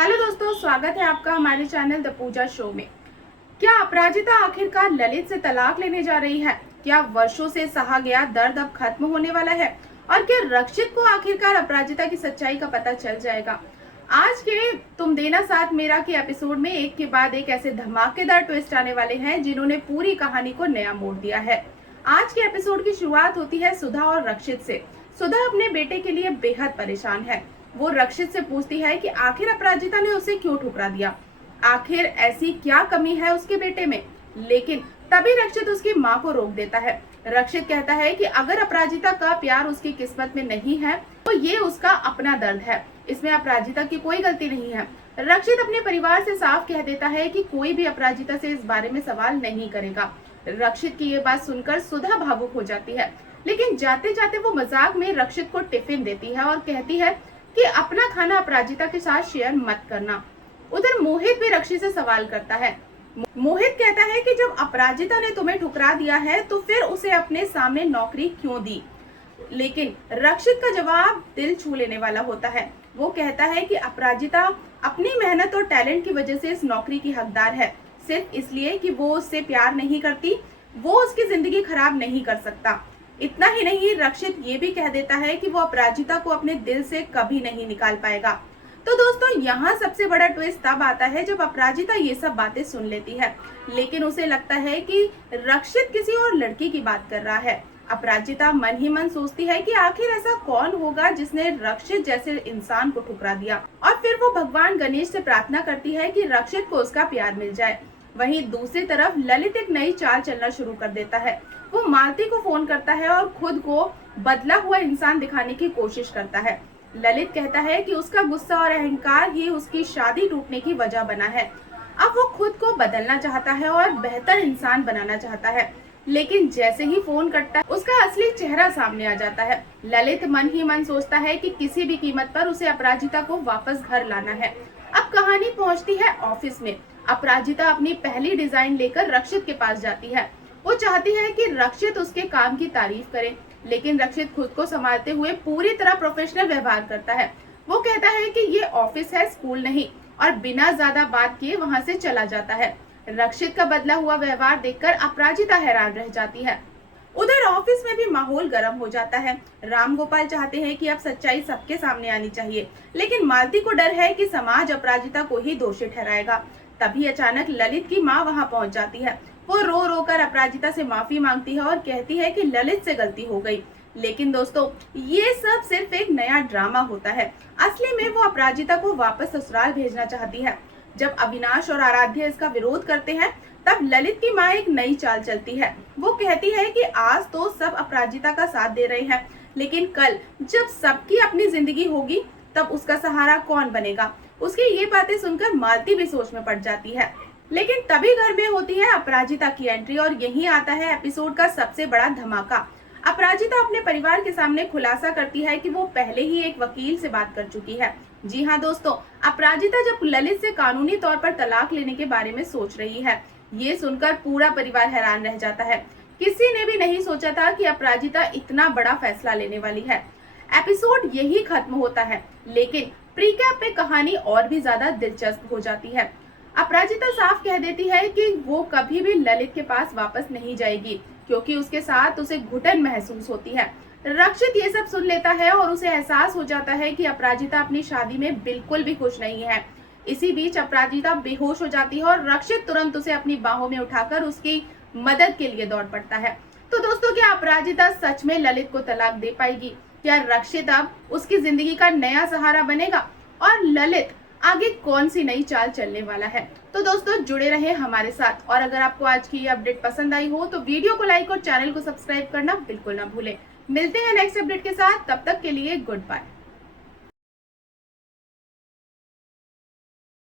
Hello दोस्तों, स्वागत है आपका हमारे चैनल द पूजा शो में। क्या अपराजिता आखिरकार ललित से तलाक लेने जा रही है? क्या वर्षों से सहा गया दर्द अब खत्म होने वाला है? और क्या रक्षित को आखिरकार अपराजिता की सच्चाई का पता चल जाएगा? आज के तुम देना साथ मेरा के एपिसोड में एक के बाद एक ऐसे धमाकेदार ट्विस्ट आने वाले हैं जिन्होंने पूरी कहानी को नया मोड़ दिया है। आज के एपिसोड की शुरुआत होती है सुधा और रक्षित से। सुधा अपने बेटे के लिए बेहद परेशान है। वो रक्षित से पूछती है कि आखिर अपराजिता ने उसे क्यों ठुकरा दिया, आखिर ऐसी क्या कमी है उसके बेटे में। लेकिन तभी रक्षित उसकी माँ को रोक देता है। रक्षित कहता है कि अगर अपराजिता का प्यार उसकी किस्मत में नहीं है तो ये उसका अपना दर्द है, इसमें अपराजिता की कोई गलती नहीं है। रक्षित अपने परिवार से साफ कह देता है कि कोई भी अपराजिता से इस बारे में सवाल नहीं करेगा। रक्षित की ये बात सुनकर सुधा भावुक हो जाती है, लेकिन जाते जाते वो मजाक में रक्षित को टिफिन देती है और कहती है कि अपना खाना अपराजिता के साथ शेयर मत करना। उधर मोहित भी रक्षित से सवाल करता है। मोहित कहता है कि जब अपराजिता ने तुम्हें ठुकरा दिया है तो फिर उसे अपने सामने नौकरी क्यों दी। लेकिन रक्षित का जवाब दिल छू लेने वाला होता है। वो कहता है कि अपराजिता अपनी मेहनत और टैलेंट की वजह से इस नौकरी की हकदार है, सिर्फ इसलिए कि वो उससे प्यार नहीं करती वो उसकी जिंदगी खराब नहीं कर सकता। इतना ही नहीं, रक्षित ये भी कह देता है कि वो अपराजिता को अपने दिल से कभी नहीं निकाल पाएगा। तो दोस्तों, यहाँ सबसे बड़ा ट्विस्ट तब आता है जब अपराजिता ये सब बातें सुन लेती है, लेकिन उसे लगता है कि रक्षित किसी और लड़की की बात कर रहा है। अपराजिता मन ही मन सोचती है कि आखिर ऐसा कौन होगा जिसने रक्षित जैसे इंसान को ठुकरा दिया, और फिर वो भगवान गणेश से प्रार्थना करती है कि रक्षित को उसका प्यार मिल जाए। वहीं दूसरी तरफ ललित एक नई चाल चलना शुरू कर देता है। वो मालती को फोन करता है और खुद को बदला हुआ इंसान दिखाने की कोशिश करता है। ललित कहता है कि उसका गुस्सा और अहंकार ही उसकी शादी टूटने की वजह बना है। अब वो खुद को बदलना चाहता है और बेहतर इंसान बनाना चाहता है, लेकिन जैसे ही फोन कटता है उसका असली चेहरा सामने आ जाता है। ललित मन ही मन सोचता है कि किसी भी कीमत पर उसे अपराजिता को वापस घर लाना है। अब कहानी पहुंचती है ऑफिस में। अपराजिता अपनी पहली डिजाइन लेकर रक्षित के पास जाती है। वो चाहती है कि रक्षित उसके काम की तारीफ करे, लेकिन रक्षित खुद को संभालते हुए पूरी तरह प्रोफेशनल व्यवहार करता है। वो कहता है कि ये ऑफिस है, स्कूल नहीं, और बिना ज्यादा बात किए वहां से चला जाता है। रक्षित का बदला हुआ व्यवहार देखकर अपराजिता हैरान रह जाती है। उधर ऑफिस में भी माहौल गर्म हो जाता है। राम गोपाल चाहते हैं कि अब सच्चाई सबके सामने आनी चाहिए, लेकिन मालती को डर है कि समाज अपराजिता को ही दोषी ठहराएगा। तभी अचानक ललित की माँ वहां पहुंच जाती है। वो रो रो कर अपराजिता से माफी मांगती है और कहती है कि ललित से गलती हो गई। लेकिन दोस्तों, ये सब सिर्फ एक नया ड्रामा होता है। असली में वो अपराजिता को वापस ससुराल भेजना चाहती है। जब अविनाश और आराध्य इसका विरोध करते हैं तब ललित की माँ एक नई चाल चलती है। वो कहती है कि आज तो सब अपराजिता का साथ दे रहे हैं, लेकिन कल जब सबकी अपनी जिंदगी होगी तब उसका सहारा कौन बनेगा। उसकी ये बातें सुनकर मालती भी सोच में पड़ जाती है। लेकिन तभी घर में होती है अपराजिता की एंट्री, और यही आता है एपिसोड का सबसे बड़ा धमाका। अपराजिता अपने परिवार के सामने खुलासा करती है कि वो पहले ही एक वकील से बात कर चुकी है। जी हाँ दोस्तों, अपराजिता जब ललित से कानूनी तौर पर तलाक लेने के बारे में सोच रही है। ये सुनकर पूरा परिवार हैरान रह जाता है। किसी ने भी नहीं सोचा था कि अपराजिता इतना बड़ा फैसला लेने वाली है। एपिसोड यही खत्म होता है, लेकिन प्रीकैप में कहानी और भी ज्यादा दिलचस्प हो जाती है। अपराजिता साफ कह देती है कि वो कभी भी ललित के पास वापस नहीं जाएगी, क्योंकि उसके साथ उसे घुटन महसूस होती है। रक्षित ये सब सुन लेता है और उसे एहसास हो जाता है कि अपराजिता अपनी शादी में बिल्कुल भी खुश नहीं है। इसी बीच अपराजिता बेहोश हो जाती है और रक्षित तुरंत उसे अपनी बाहों में उठाकर उसकी मदद के लिए दौड़ पड़ता है। तो दोस्तों, क्या अपराजिता सच में ललित को तलाक दे पाएगी? क्या रक्षित अब उसकी जिंदगी का नया सहारा बनेगा? और ललित आगे कौन सी नई चाल चलने वाला है? तो दोस्तों, जुड़े रहे हमारे साथ, और अगर आपको आज की ये अपडेट पसंद आई हो तो वीडियो को लाइक और चैनल को सब्सक्राइब करना बिल्कुल ना भूलें। मिलते हैं नेक्स्ट अपडेट के साथ, तब तक के लिए गुड बाय।